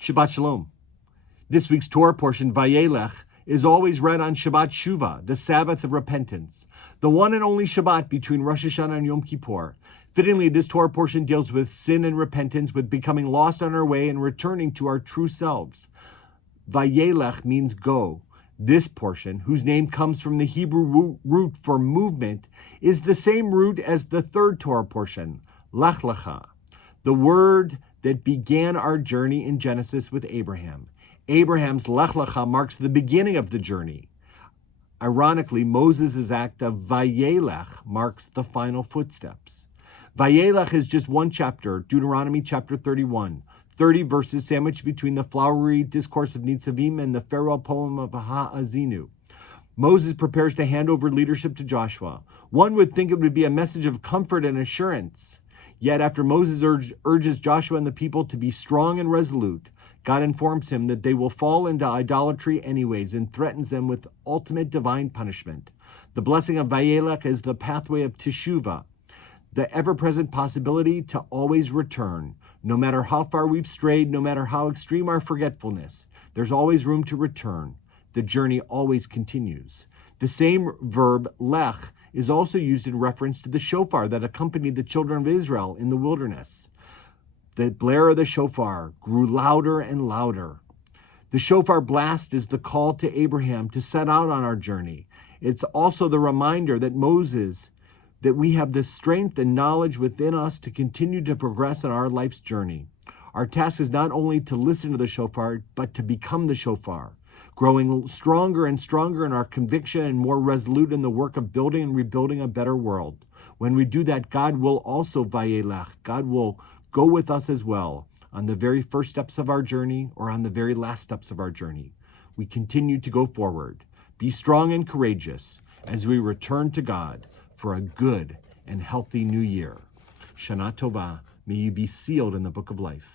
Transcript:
Shabbat Shalom. This week's Torah portion, Vayeilech, is always read on Shabbat Shuvah, the Sabbath of repentance, the one and only Shabbat between Rosh Hashanah and Yom Kippur. Fittingly, this Torah portion deals with sin and repentance, with becoming lost on our way and returning to our true selves. Vayeilech means go. This portion, whose name comes from the Hebrew root for movement, is the same root as the third Torah portion, Lech Lecha, the word that began our journey in Genesis with Abraham. Abraham's Lech Lecha marks the beginning of the journey. Ironically, Moses' act of Vayeilech marks the final footsteps. Vayeilech is just one chapter, Deuteronomy chapter 31, 30 verses sandwiched between the flowery discourse of Nitzavim and the farewell poem of Ha'azinu. Moses prepares to hand over leadership to Joshua. One would think it would be a message of comfort and assurance. Yet after Moses urges Joshua and the people to be strong and resolute, God informs him that they will fall into idolatry anyways and threatens them with ultimate divine punishment. The blessing of Vayeilech is the pathway of Teshuvah, the ever-present possibility to always return. No matter how far we've strayed, no matter how extreme our forgetfulness, there's always room to return. The journey always continues. The same verb, lech, is also used in reference to the shofar that accompanied the children of Israel in the wilderness. The blare of the shofar grew louder and louder. The shofar blast is the call to Abraham to set out on our journey. It's also the reminder that we have the strength and knowledge within us to continue to progress on our life's journey. Our task is not only to listen to the shofar, but to become the shofar, growing stronger and stronger in our conviction and more resolute in the work of building and rebuilding a better world. When we do that, God will also Vayeilech. God will go with us as well on the very first steps of our journey or on the very last steps of our journey. We continue to go forward. Be strong and courageous as we return to God for a good and healthy new year. Shana Tova, may you be sealed in the book of life.